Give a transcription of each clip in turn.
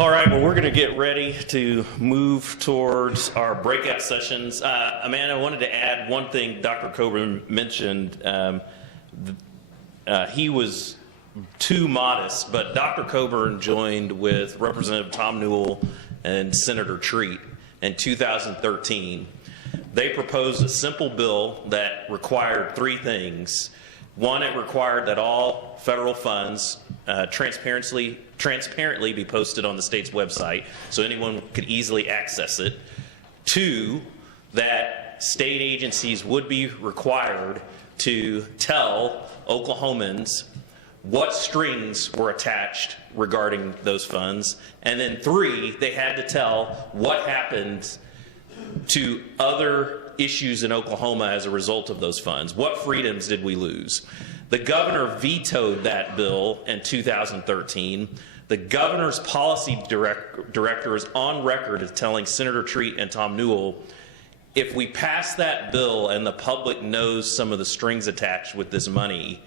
All right, well, we're going to get ready to move towards our breakout sessions. Amanda, I wanted to add one thing Dr. Coburn mentioned. He was too modest, but Dr. Coburn joined with Representative Tom Newell and Senator Treat in 2013. They proposed a simple bill that required three things. One, it required that all federal funds transparently be posted on the state's website so anyone could easily access it. Two, that state agencies would be required to tell Oklahomans what strings were attached regarding those funds. And then three, they had to tell what happened to other issues in Oklahoma as a result of those funds. What freedoms did we lose? The governor vetoed that bill in 2013. The governor's policy director is on record as telling Senator Treat and Tom Newell, if we pass that bill and the public knows some of the strings attached with this money,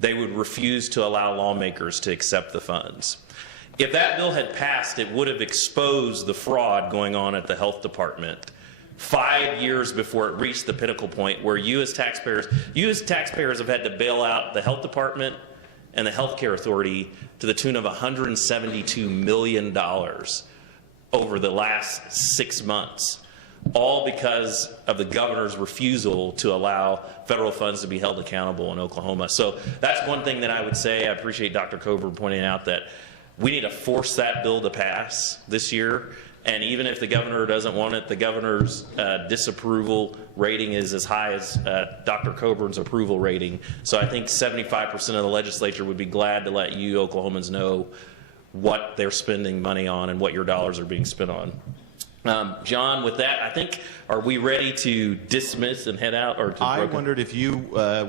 they would refuse to allow lawmakers to accept the funds. If that bill had passed, it would have exposed the fraud going on at the health department 5 years before it reached the pinnacle point where you as taxpayers have had to bail out the health department and the healthcare authority to the tune of $172 million over the last 6 months, all because of the governor's refusal to allow federal funds to be held accountable in Oklahoma. So that's one thing that I would say. I appreciate Dr. Coburn pointing out that we need to force that bill to pass this year. And even if the governor doesn't want it, the governor's disapproval rating is as high as Dr. Coburn's approval rating. So I think 75% of the legislature would be glad to let you Oklahomans know what they're spending money on and what your dollars are being spent on. John, with that, I think, are we ready to dismiss and head out? Or to I wondered if you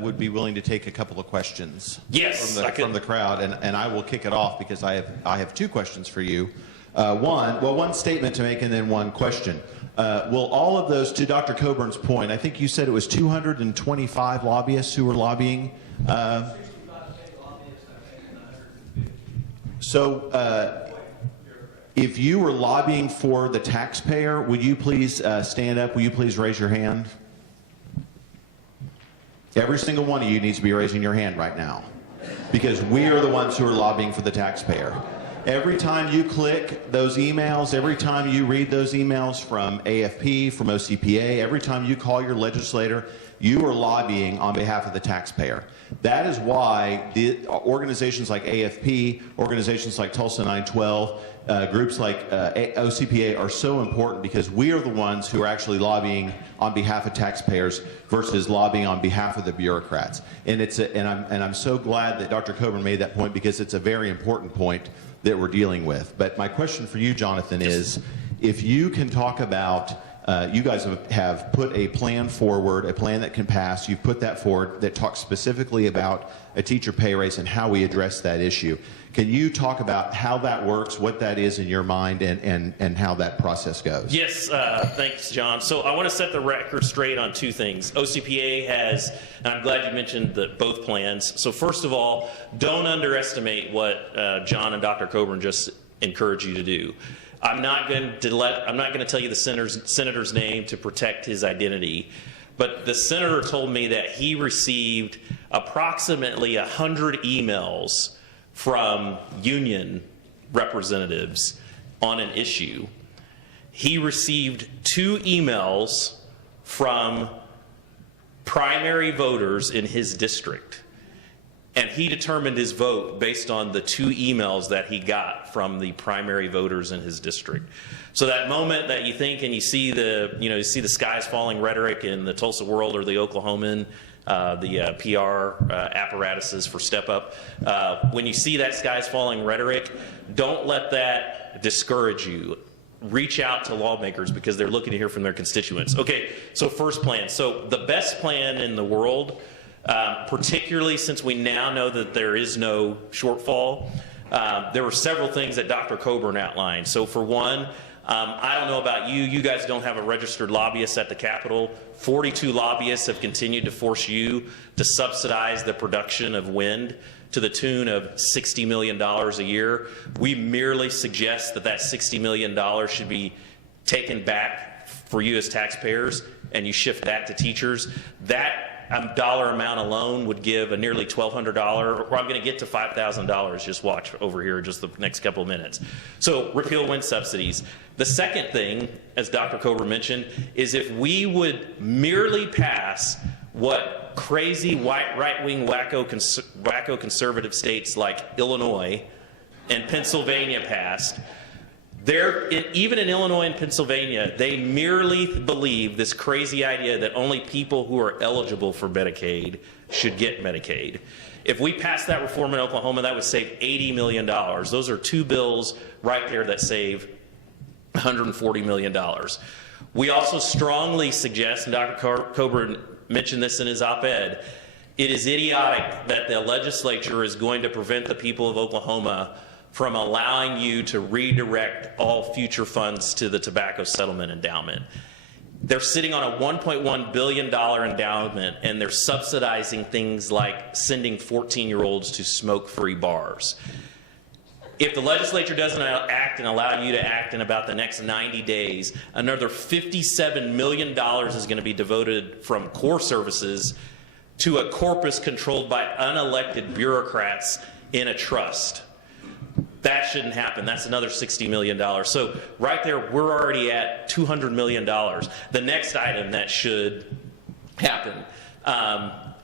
would be willing to take a couple of questions from the crowd, and I will kick it off because I have two questions for you. One statement to make and then one question. Will all of those, to Dr. Coburn's point, I think you said it was 225 lobbyists who were lobbying. If you were lobbying for the taxpayer, would you please stand up? Will you please raise your hand? Every single one of you needs to be raising your hand right now because we are the ones who are lobbying for the taxpayer. Every time you click those emails, every time you read those emails from AFP, from OCPA, every time you call your legislator, you are lobbying on behalf of the taxpayer. That is why the organizations like AFP, organizations like Tulsa 912, groups like OCPA are so important because we are the ones who are actually lobbying on behalf of taxpayers versus lobbying on behalf of the bureaucrats. And I'm so glad that Dr. Coburn made that point because it's a very important point that we're dealing with. But my question for you, Jonathan, is if you can talk about, you guys have put a plan forward, a plan that can pass. You've put that forward that talks specifically about a teacher pay raise and how we address that issue. Can you talk about how that works, what that is in your mind, and how that process goes? Yes, thanks, John. So I want to set the record straight on two things. OCPA has, and I'm glad you mentioned both plans. So first of all, don't underestimate what John and Dr. Coburn just encourage you to do. I'm not going to tell you the senator's name to protect his identity, but the senator told me that he received approximately 100 emails from union representatives on an issue. He received 2 emails from primary voters in his district, and he determined his vote based on the 2 emails that he got from the primary voters in his district. So that moment that you think and you see you see the skies falling rhetoric in the Tulsa World or the Oklahoman, the PR apparatuses for Step Up. When you see that skies falling rhetoric, don't let that discourage you. Reach out to lawmakers because they're looking to hear from their constituents. Okay, so first plan. So the best plan in the world, particularly since we now know that there is no shortfall, there were several things that Dr. Coburn outlined. So for one, I don't know about you. You guys don't have a registered lobbyist at the Capitol. 42 lobbyists have continued to force you to subsidize the production of wind to the tune of $60 million a year. We merely suggest that that $60 million should be taken back for you as taxpayers, and you shift that to teachers. That dollar amount alone would give a nearly $1,200, or I'm going to get to $5,000. Just watch over here just the next couple of minutes. So repeal wind subsidies. The second thing, as Dr. Kober mentioned, is if we would merely pass what crazy right-wing wacko conservative states like Illinois and Pennsylvania passed. Even in Illinois and Pennsylvania, they merely believe this crazy idea that only people who are eligible for Medicaid should get Medicaid. If we pass that reform in Oklahoma, that would save $80 million. Those are two bills right there that save $140 million. We also strongly suggest, and Dr. Coburn mentioned this in his op-ed, it is idiotic that the legislature is going to prevent the people of Oklahoma from allowing you to redirect all future funds to the Tobacco Settlement Endowment. They're sitting on a $1.1 billion endowment, and they're subsidizing things like sending 14-year-olds to smoke-free bars. If the legislature doesn't act and allow you to act in about the next 90 days, another $57 million is going to be devoted from core services to a corpus controlled by unelected bureaucrats in a trust. That shouldn't happen. That's another $60 million. So right there, we're already at $200 million. The next item that should happen,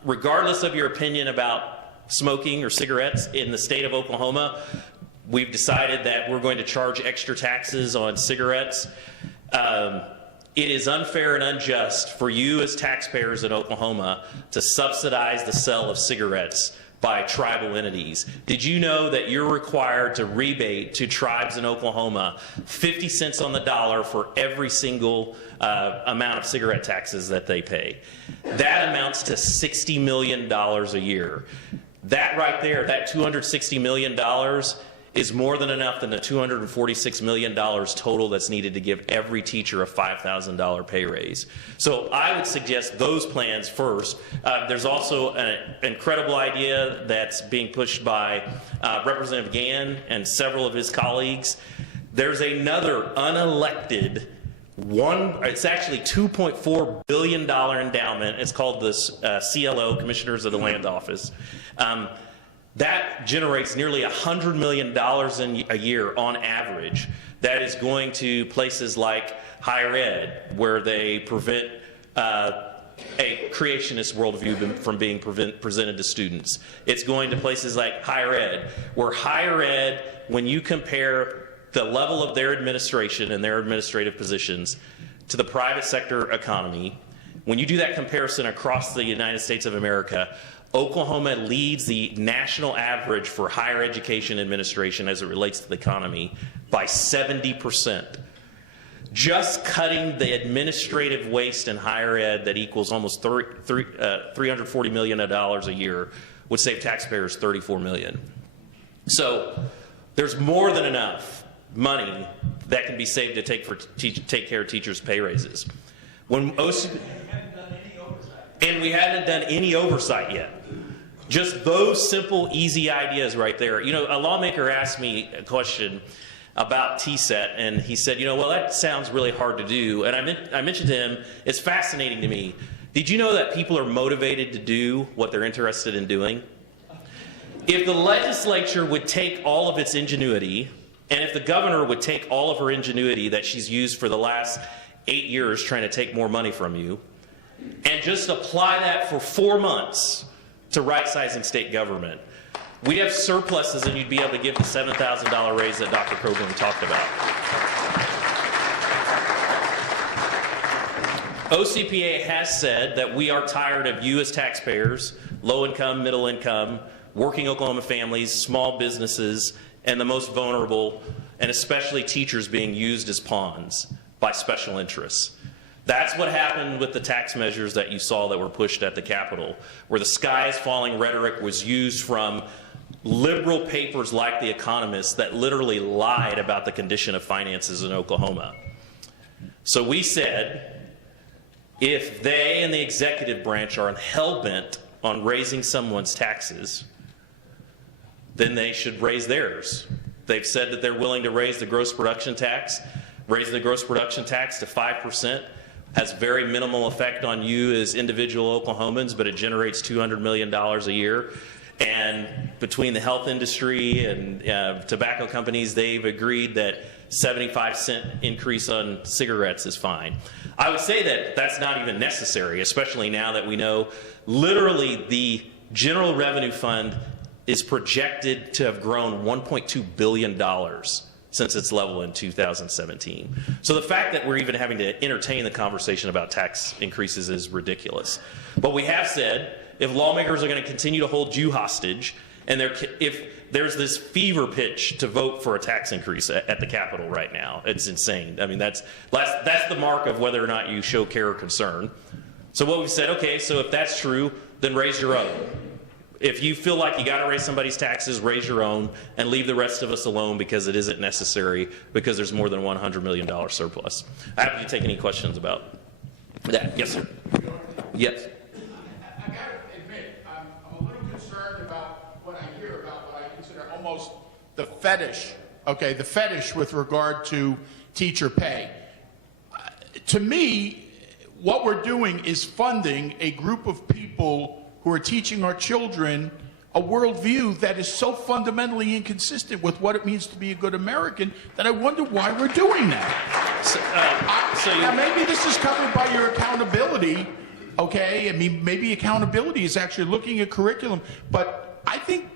regardless of your opinion about smoking or cigarettes in the state of Oklahoma, we've decided that we're going to charge extra taxes on cigarettes. It is unfair and unjust for you as taxpayers in Oklahoma to subsidize the sale of cigarettes by tribal entities. Did you know that you're required to rebate to tribes in Oklahoma 50 cents on the dollar for every single amount of cigarette taxes that they pay? That amounts to $60 million a year. That right there, that $260 million is more than enough than the $246 million total that's needed to give every teacher a $5,000 pay raise. So I would suggest those plans first. There's also an incredible idea that's being pushed by Representative Gann and several of his colleagues. There's another unelected it's actually $2.4 billion endowment. It's called the CLO, Commissioners of the Land Office. That generates nearly $100 million a year on average. That is going to places like higher ed, where they prevent a creationist worldview from being presented to students. It's going to places like higher ed, where higher ed, when you compare the level of their administration and their administrative positions to the private sector economy, when you do that comparison across the United States of America, Oklahoma leads the national average for higher education administration as it relates to the economy by 70%. Just cutting the administrative waste in higher ed that equals almost $340 million a year would save taxpayers $34 million. So there's more than enough money that can be saved to take care of teachers' pay raises. And we haven't done any oversight yet. Just those simple, easy ideas right there. You know, a lawmaker asked me a question about TSET, and he said, well, that sounds really hard to do. And I mentioned to him, it's fascinating to me. Did you know that people are motivated to do what they're interested in doing? If the legislature would take all of its ingenuity, and if the governor would take all of her ingenuity that she's used for the last 8 years trying to take more money from you, and just apply that for 4 months to right-sizing state government, we'd have surpluses, and you'd be able to give the $7,000 raise that Dr. Coburn talked about. OCPA has said that we are tired of you as taxpayers, low-income, middle-income, working Oklahoma families, small businesses, and the most vulnerable, and especially teachers being used as pawns by special interests. That's what happened with the tax measures that you saw that were pushed at the Capitol, where the sky is falling rhetoric was used from liberal papers like The Economist that literally lied about the condition of finances in Oklahoma. So we said, if they and the executive branch are hell-bent on raising someone's taxes, then they should raise theirs. They've said that they're willing to raise the gross production tax. Raising the gross production tax to 5% has very minimal effect on you as individual Oklahomans, but it generates $200 million a year. And between the health industry and tobacco companies, they've agreed that 75-cent increase on cigarettes is fine. I would say that that's not even necessary, especially now that we know literally the General Revenue Fund is projected to have grown $1.2 billion since its level in 2017. So the fact that we're even having to entertain the conversation about tax increases is ridiculous. But we have said, if lawmakers are going to continue to hold you hostage, and if there's this fever pitch to vote for a tax increase at the Capitol right now, it's insane. I mean, that's the mark of whether or not you show care or concern. So what we've said, okay, so if that's true, then raise your own. If you feel like you got to raise somebody's taxes, raise your own and leave the rest of us alone because it isn't necessary, because there's more than $100 million surplus. I'm happy to take any questions about that. Yes, sir. Yes. I got to admit, I'm a little concerned about what I hear about what I consider almost the fetish, okay, the fetish with regard to teacher pay. To me, what we're doing is funding a group of people who are teaching our children a worldview that is so fundamentally inconsistent with what it means to be a good American that I wonder why we're doing that. Now, maybe this is covered by your accountability, okay? I mean, maybe accountability is actually looking at curriculum, but I think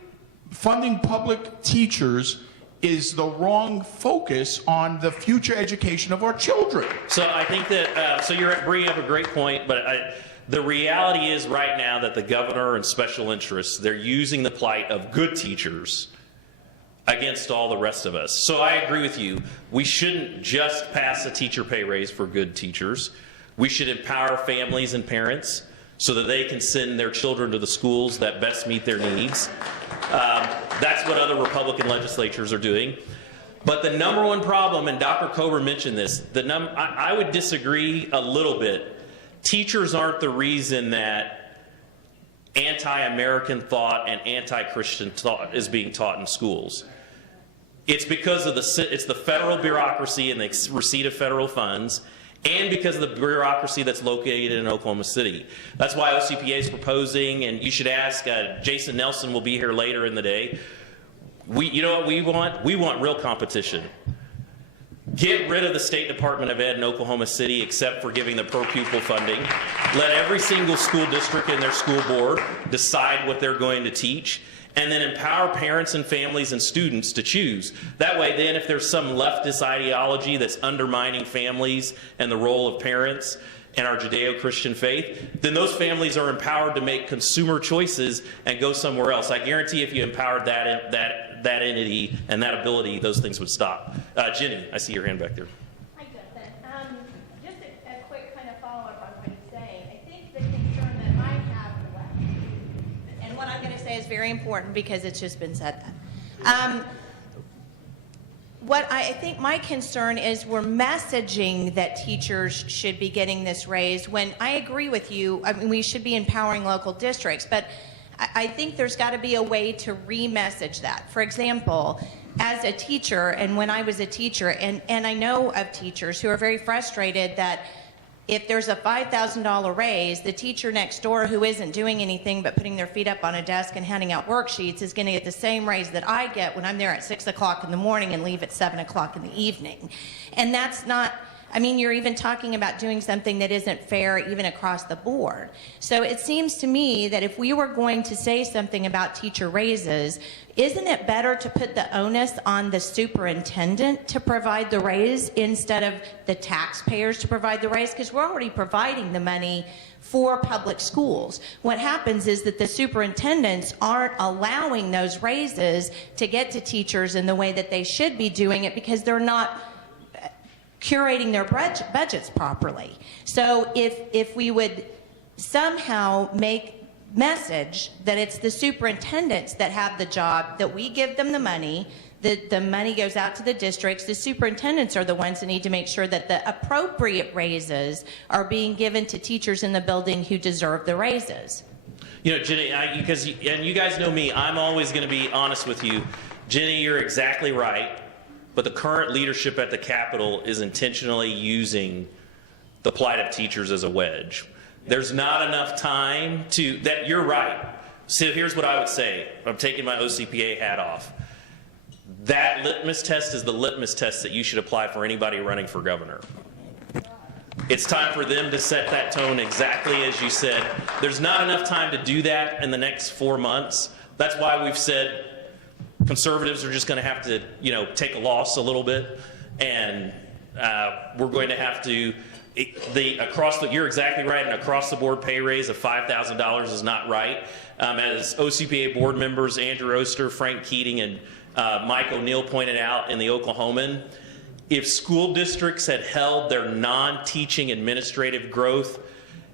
funding public teachers is the wrong focus on the future education of our children. So I think that, so you're bringing up a great point, but the reality is right now that the governor and special interests, they're using the plight of good teachers against all the rest of us. So I agree with you. We shouldn't just pass a teacher pay raise for good teachers. We should empower families and parents so that they can send their children to the schools that best meet their needs. That's what other Republican legislatures are doing. But the number one problem, and Dr. Kober mentioned this, I would disagree a little bit. Teachers aren't the reason that anti-American thought and anti-Christian thought is being taught in schools. It's because of it's the federal bureaucracy and the receipt of federal funds, and because of the bureaucracy that's located in Oklahoma City. That's why OCPA is proposing, and you should ask, Jason Nelson will be here later in the day. You know what we want? We want real competition. Get rid of the State Department of Ed in Oklahoma City, except for giving the per pupil funding. Let every single school district and their school board decide what they're going to teach, and then empower parents and families and students to choose. That way, then, if there's some leftist ideology that's undermining families and the role of parents and our Judeo-Christian faith, then those families are empowered to make consumer choices and go somewhere else. I guarantee if you empowered that entity and that ability, those things would stop. Jenny, I see your hand back there. Hi, Justin. Just a quick kind of follow-up on what he's saying. I think the concern that I have in the left, and what I'm going to say is very important because it's just been said that. What I think my concern is we're messaging that teachers should be getting this raise when I agree with you. I mean, we should be empowering local districts, but I think there's got to be a way to re-message that. For example, as a teacher, and when I was a teacher, and I know of teachers who are very frustrated that if there's a $5,000 raise, the teacher next door who isn't doing anything but putting their feet up on a desk and handing out worksheets is going to get the same raise that I get when I'm there at 6 o'clock in the morning and leave at 7 o'clock in the evening. And that's not, I mean, you're even talking about doing something that isn't fair even across the board. So it seems to me that if we were going to say something about teacher raises, isn't it better to put the onus on the superintendent to provide the raise instead of the taxpayers to provide the raise? Because we're already providing the money for public schools. What happens is that the superintendents aren't allowing those raises to get to teachers in the way that they should be doing it because they're not curating their budgets properly. So if we would somehow make message that it's the superintendents that have the job, that we give them the money, that the money goes out to the districts, the superintendents are the ones that need to make sure that the appropriate raises are being given to teachers in the building who deserve the raises. You know, Jenny, and you guys know me, I'm always going to be honest with you. Jenny, you're exactly right, but the current leadership at the Capitol is intentionally using the plight of teachers as a wedge. There's not enough time you're right. So here's what I would say. I'm taking my OCPA hat off. That litmus test is the litmus test that you should apply for anybody running for governor. It's time for them to set that tone exactly as you said. There's not enough time to do that in the next 4 months. That's why we've said conservatives are just going to have to, take a loss a little bit, and we're going to have to. You're exactly right. An across-the-board pay raise of $5,000 is not right. As OCPA board members Andrew Oster, Frank Keating, and Mike O'Neill pointed out in the Oklahoman, if school districts had held their non-teaching administrative growth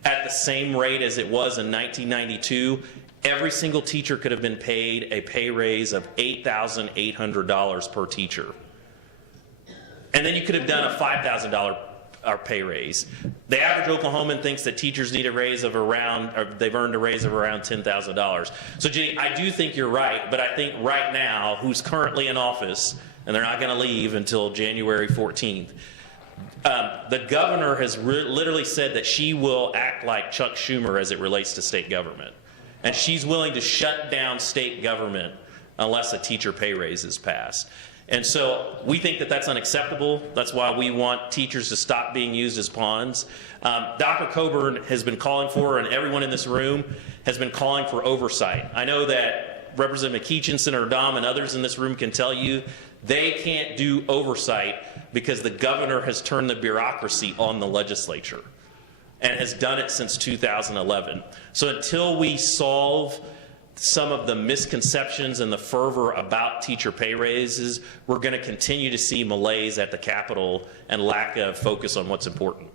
at the same rate as it was in 1992, every single teacher could have been paid a pay raise of $8,800 per teacher. And then you could have done a $5,000 pay raise. The average Oklahoman thinks that teachers need a raise of they've earned a raise of around $10,000. So, Jenny, I do think you're right, but I think right now, who's currently in office, and they're not going to leave until January 14th, the governor has literally said that she will act like Chuck Schumer as it relates to state government. And she's willing to shut down state government unless a teacher pay raise is passed. And so we think that that's unacceptable. That's why we want teachers to stop being used as pawns. Dr. Coburn has been calling for, and everyone in this room has been calling for oversight. I know that Representative McEachin, Senator Dom, and others in this room can tell you they can't do oversight because the governor has turned the bureaucracy on the legislature and has done it since 2011. So until we solve some of the misconceptions and the fervor about teacher pay raises, we're going to continue to see malaise at the Capitol and lack of focus on what's important.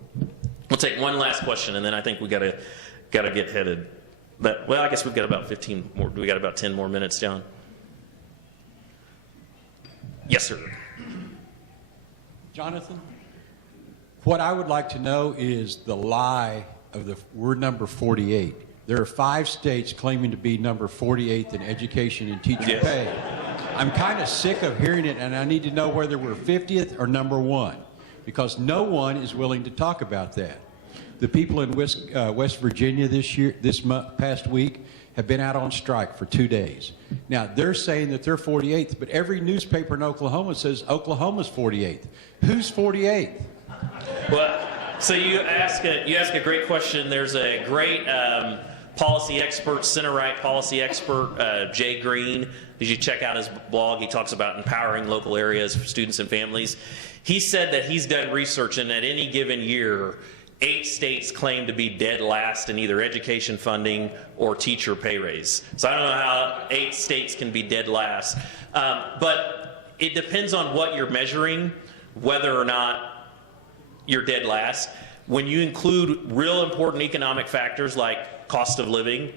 We'll take one last question, and then I think we got to get headed. But I guess we've got about 15 more. We got about 10 more minutes, John. Yes, sir. Jonathan, what I would like to know is the lie of we're number 48. There are 5 states claiming to be number 48 in education and teacher pay. I'm kind of sick of hearing it, and I need to know whether we're 50th or number 1, because no one is willing to talk about that. The people in West Virginia past week have been out on strike for 2 days. Now, they're saying that they're 48th, but every newspaper in Oklahoma says Oklahoma's 48th. Who's 48th? Well, so you ask a great question. There's a great policy expert, center-right policy expert, Jay Green. You should check out his blog. He talks about empowering local areas for students and families. He said that he's done research, and at any given year, 8 states claim to be dead last in either education funding or teacher pay raise. So I don't know how 8 states can be dead last. But it depends on what you're measuring, whether or not you're dead last. When you include real important economic factors like cost of living,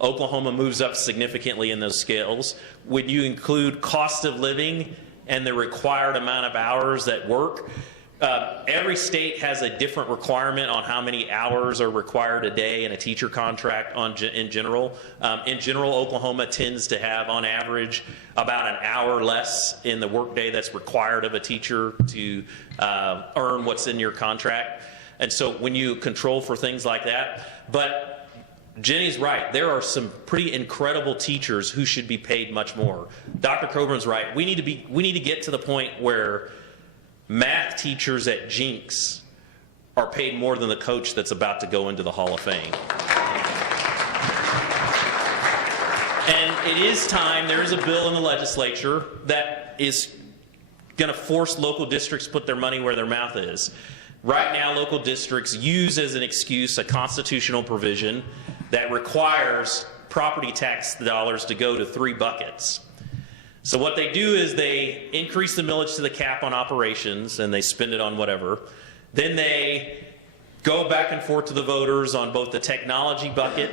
Oklahoma moves up significantly in those scales. When you include cost of living and the required amount of hours that work, every state has a different requirement on how many hours are required a day in a teacher contract in general. In general, Oklahoma tends to have, on average, about an hour less in the workday that's required of a teacher to earn what's in your contract. And so when you control for things like that, but Jenny's right. There are some pretty incredible teachers who should be paid much more. Dr. Coburn's right. We need to get to the point where math teachers at Jinx are paid more than the coach that's about to go into the Hall of Fame. And it is time. There is a bill in the legislature that is going to force local districts to put their money where their mouth is. Right now, local districts use as an excuse a constitutional provision that requires property tax dollars to go to 3 buckets. So what they do is they increase the millage to the cap on operations, and they spend it on whatever. Then they go back and forth to the voters on both the technology bucket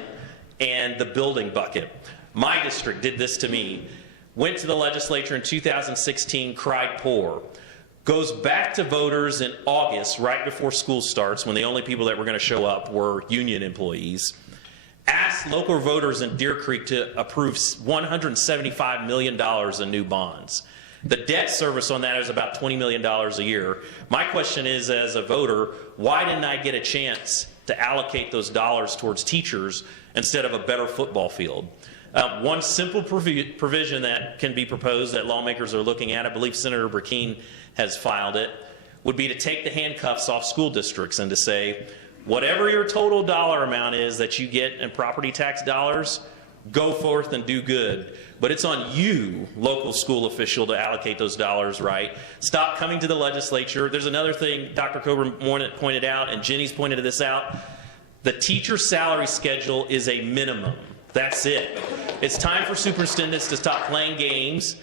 and the building bucket. My district did this to me. Went to the legislature in 2016, cried poor. Goes back to voters in August, right before school starts, when the only people that were going to show up were union employees. asked local voters in Deer Creek to approve $175 million in new bonds. The debt service on that is about $20 million a year. My question is, as a voter, why didn't I get a chance to allocate those dollars towards teachers instead of a better football field? One simple provision that can be proposed that lawmakers are looking at, I believe Senator Burkeen has filed it, would be to take the handcuffs off school districts and to say, whatever your total dollar amount is that you get in property tax dollars, go forth and do good. But it's on you, local school official, to allocate those dollars right. Stop coming to the legislature. There's another thing Dr. Coburn pointed out, and Jenny's pointed this out. The teacher salary schedule is a minimum. That's it. It's time for superintendents to stop playing games.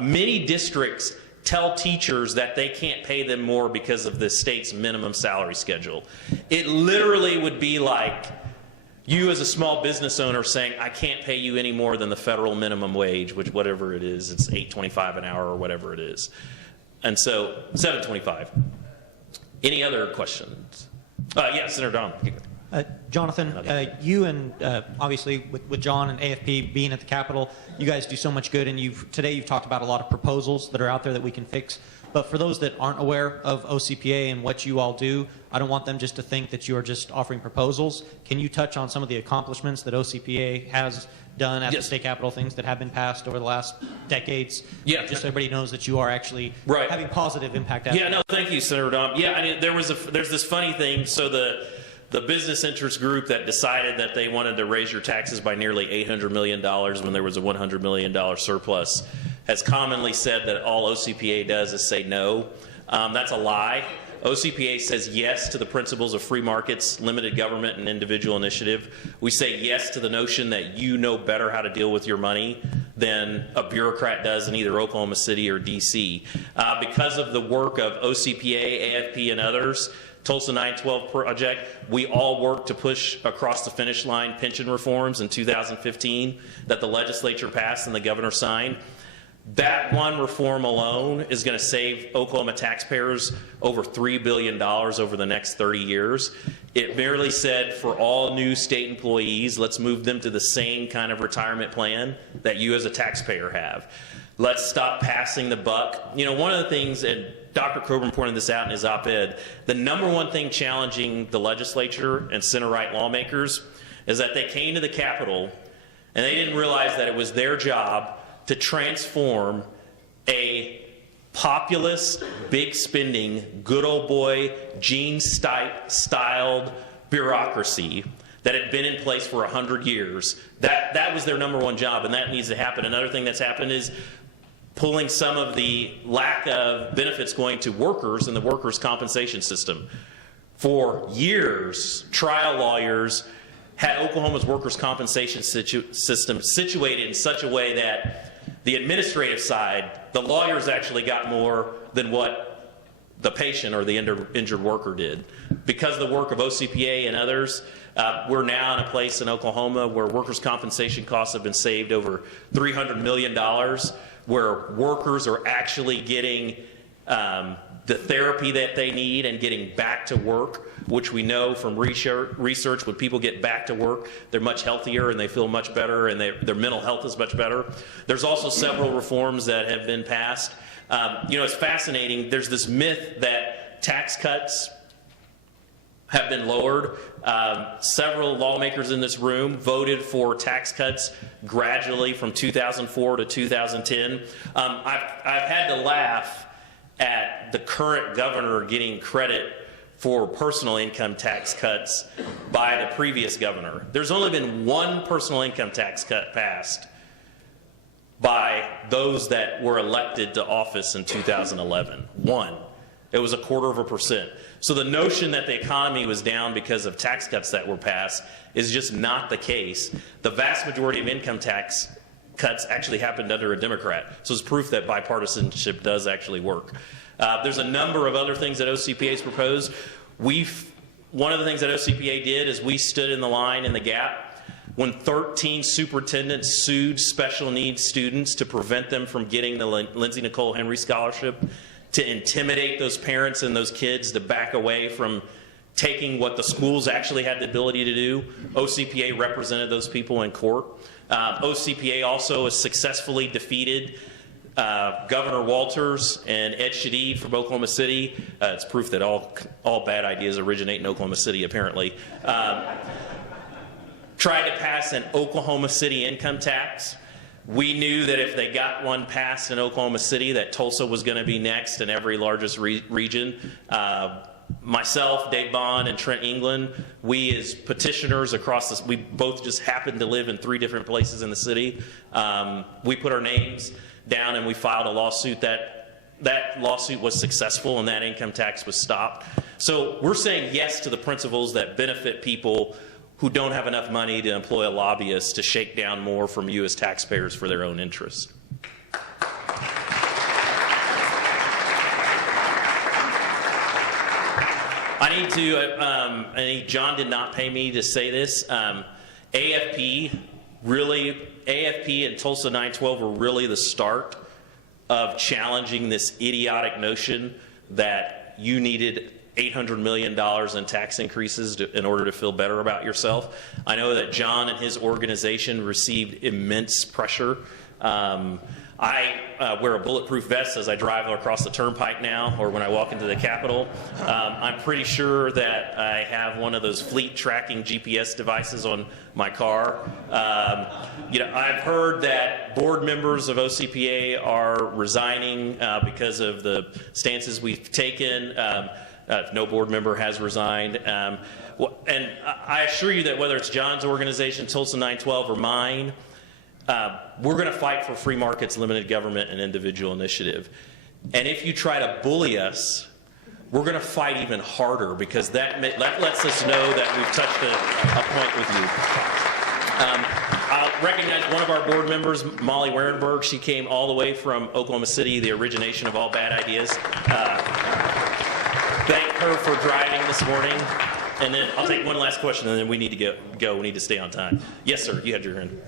Many districts tell teachers that they can't pay them more because of the state's minimum salary schedule. It literally would be like you as a small business owner saying, I can't pay you any more than the federal minimum wage, which whatever it is, it's $8.25 an hour or whatever it is. And so, $7.25. Any other questions? Yeah, Senator Don. Jonathan, you and obviously with John and AFP being at the Capitol, you guys do so much good, and today you've talked about a lot of proposals that are out there that we can fix. But for those that aren't aware of OCPA and what you all do, I don't want them just to think that you are just offering proposals. Can you touch on some of the accomplishments that OCPA has done at the state capitol, things that have been passed over the last decades? Yeah. Just so everybody knows that you are actually having positive impact. Yeah, no, thank you, Senator Don. Yeah, I mean, there's this funny thing. So the business interest group that decided that they wanted to raise your taxes by nearly $800 million when there was a $100 million surplus has commonly said that all OCPA does is say no. That's a lie. OCPA says yes to the principles of free markets, limited government, and individual initiative. We say yes to the notion that you know better how to deal with your money than a bureaucrat does in either Oklahoma City or D.C. Because of the work of OCPA, AFP, and others, Tulsa 912 Project, we all worked to push across the finish line pension reforms in 2015 that the legislature passed and the governor signed. That one reform alone is going to save Oklahoma taxpayers over $3 billion over the next 30 years. It merely said for all new state employees, let's move them to the same kind of retirement plan that you as a taxpayer have. Let's stop passing the buck. You know, one of the things, and Dr. Coburn pointed this out in his op-ed, the number one thing challenging the legislature and center-right lawmakers is that they came to the Capitol and they didn't realize that it was their job to transform a populist, big-spending, good old boy, Gene-styled bureaucracy that had been in place for 100 years. That was their number one job, and that needs to happen. Another thing that's happened is pulling some of the lack of benefits going to workers in the workers' compensation system. For years, trial lawyers had Oklahoma's workers' compensation system situated in such a way that the administrative side, the lawyers actually got more than what the patient or the injured worker did. Because of the work of OCPA and others, we're now in a place in Oklahoma where workers' compensation costs have been saved over $300 million, where workers are actually getting the therapy that they need and getting back to work, which we know from research when people get back to work, they're much healthier and they feel much better and their mental health is much better. There's also several reforms that have been passed. You know, it's fascinating. There's this myth that tax cuts have been lowered. Several lawmakers in this room voted for tax cuts gradually from 2004 to 2010. I've had to laugh at the current governor getting credit for personal income tax cuts by the previous governor. There's only been one personal income tax cut passed by those that were elected to office in 2011. One. It was 0.25%. So the notion that the economy was down because of tax cuts that were passed is just not the case. The vast majority of income tax cuts actually happened under a Democrat. So it's proof that bipartisanship does actually work. There's a number of other things that OCPA has proposed. One of the things that OCPA did is we stood in the line in the gap when 13 superintendents sued special needs students to prevent them from getting the Lindsay Nicole Henry Scholarship, to intimidate those parents and those kids to back away from taking what the schools actually had the ability to do. OCPA represented those people in court. OCPA also has successfully defeated Governor Walters and Ed Shadid from Oklahoma City. It's proof that all bad ideas originate in Oklahoma City, apparently. Tried to pass an Oklahoma City income tax. We knew that if they got one passed in Oklahoma City, that Tulsa was going to be next in every largest region. Myself, Dave Bond, and Trent England, we as petitioners across this, we both just happened to live in 3 different places in the city. We put our names down and we filed a lawsuit. That lawsuit was successful and that income tax was stopped. So we're saying yes to the principles that benefit people who don't have enough money to employ a lobbyist to shake down more from you as taxpayers for their own interests. John did not pay me to say this. AFP and Tulsa 912 were really the start of challenging this idiotic notion that you needed $800 million in tax increases in order to feel better about yourself. I know that John and his organization received immense pressure. I wear a bulletproof vest as I drive across the turnpike now, or when I walk into the Capitol. I'm pretty sure that I have one of those fleet tracking GPS devices on my car. I've heard that board members of OCPA are resigning because of the stances we've taken. No board member has resigned. And I assure you that whether it's John's organization, Tulsa 912, or mine, we're going to fight for free markets, limited government, and individual initiative. And if you try to bully us, we're going to fight even harder, because that lets us know that we've touched a point with you. I'll recognize one of our board members, Molly Warenberg. She came all the way from Oklahoma City, the origination of all bad ideas. Thank her for driving this morning. And then I'll take one last question, and then we need to go. We need to stay on time. Yes, sir. You had your hand.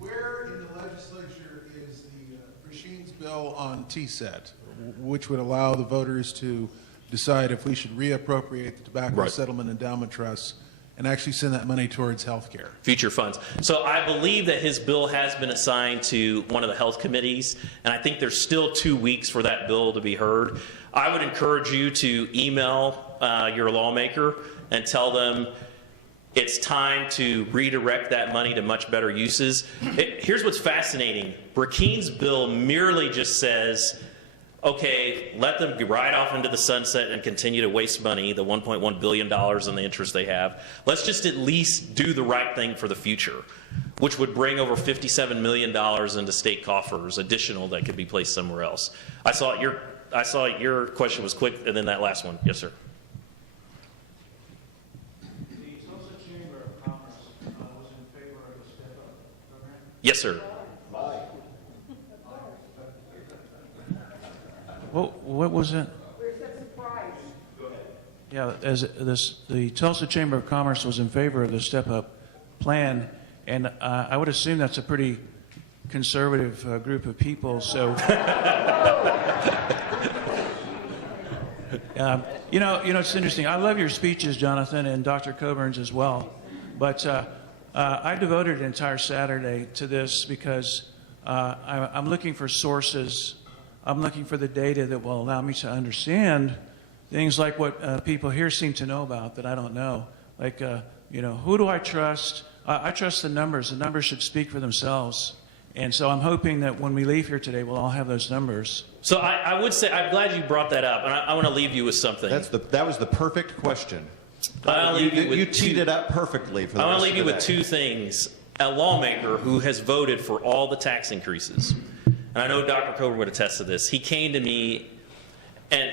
Where in the legislature is the Brasheens bill on TSET, which would allow the voters to decide if we should reappropriate the Tobacco Settlement Endowment Trust and actually send that money towards health care? Future funds. So I believe that his bill has been assigned to one of the health committees, and I think there's still 2 weeks for that bill to be heard. I would encourage you to email your lawmaker and tell them it's time to redirect that money to much better uses. Here's what's fascinating. Brackeen's bill merely just says, okay, let them ride off into the sunset and continue to waste money, the $1.1 billion in the interest they have. Let's just at least do the right thing for the future, which would bring over $57 million into state coffers, additional that could be placed somewhere else. I saw your question was quick, and then that last one. Yes, sir. The Tulsa Chamber of Commerce was in favor of the Step Up program? Yes, sir. What was it? Yeah, the Tulsa Chamber of Commerce was in favor of the Step Up plan, and I would assume that's a pretty conservative group of people. So, it's interesting. I love your speeches, Jonathan, and Dr. Coburn's as well. But I devoted an entire Saturday to this because I'm looking for sources. I'm looking for the data that will allow me to understand things like what people here seem to know about that I don't know. Like, who do I trust? I trust the numbers. The numbers should speak for themselves. And so I'm hoping that when we leave here today, we'll all have those numbers. So I would say, I'm glad you brought that up, and I want to leave you with something. That was the perfect question. You teed it up perfectly for the I want rest to leave of you the with day. 2 things. A lawmaker who has voted for all the tax increases, and I know Dr. Coburn would attest to this. He came to me, and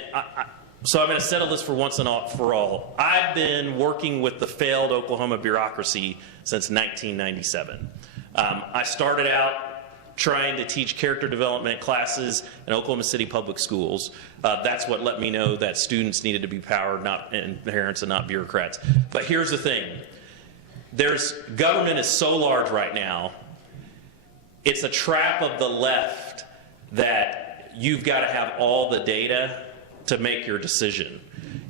so I'm going to settle this for once and for all. I've been working with the failed Oklahoma bureaucracy since 1997. I started out trying to teach character development classes in Oklahoma City public schools. That's what let me know that students needed to be powered, and parents, and not bureaucrats. But here's the thing. Government is so large right now, it's a trap of the left that you've got to have all the data to make your decision.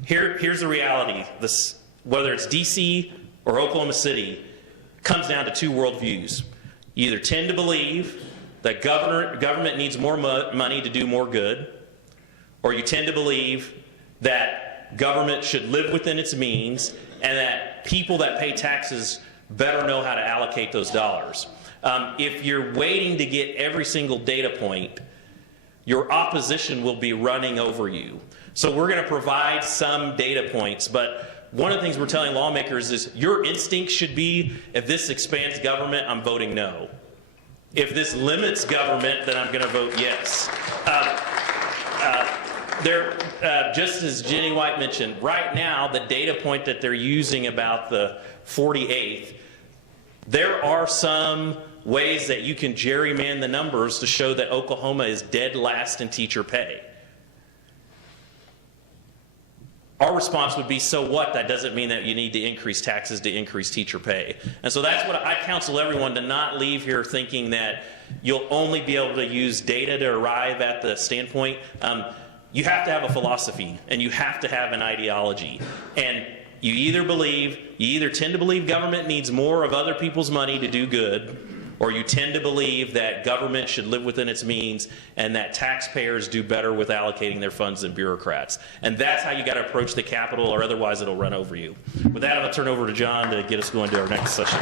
Here's the reality. Whether it's D.C. or Oklahoma City, comes down to two worldviews. You either tend to believe that government needs more money to do more good, or you tend to believe that government should live within its means and that people that pay taxes better know how to allocate those dollars. If you're waiting to get every single data point, your opposition will be running over you. So we're going to provide some data points, but one of the things we're telling lawmakers is your instinct should be, if this expands government, I'm voting no. If this limits government, then I'm going to vote yes. Just as Jenny White mentioned, right now the data point that they're using about the 48th, there are some ways that you can gerrymander the numbers to show that Oklahoma is dead last in teacher pay. Our response would be, so what? That doesn't mean that you need to increase taxes to increase teacher pay. And so that's what I counsel everyone to not leave here thinking that you'll only be able to use data to arrive at the standpoint. You have to have a philosophy and you have to have an ideology. And you either tend to believe government needs more of other people's money to do good, or you tend to believe that government should live within its means and that taxpayers do better with allocating their funds than bureaucrats. And that's how you got to approach the Capitol, or otherwise it'll run over you. With that, I'm going to turn over to John to get us going to our next session.